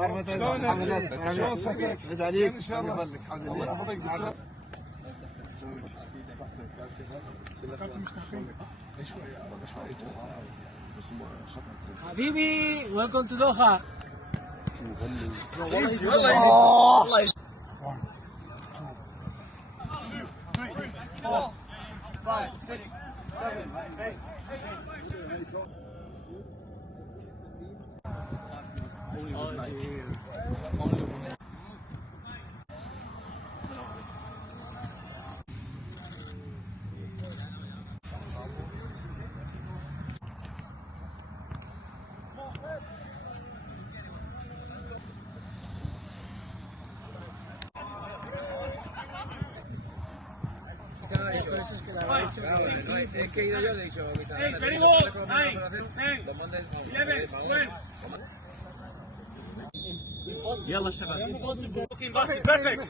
شلون صحتك؟ عز عليك ان شاء الله. الله يخليك الحمد الله يحفظك لله. دكتور. كنتم مشتاقين شوي بس خطأت. حبيبي ويلكم تو دوحة. والله Es que he ido yo, le he dicho, يلا شباب. perfect.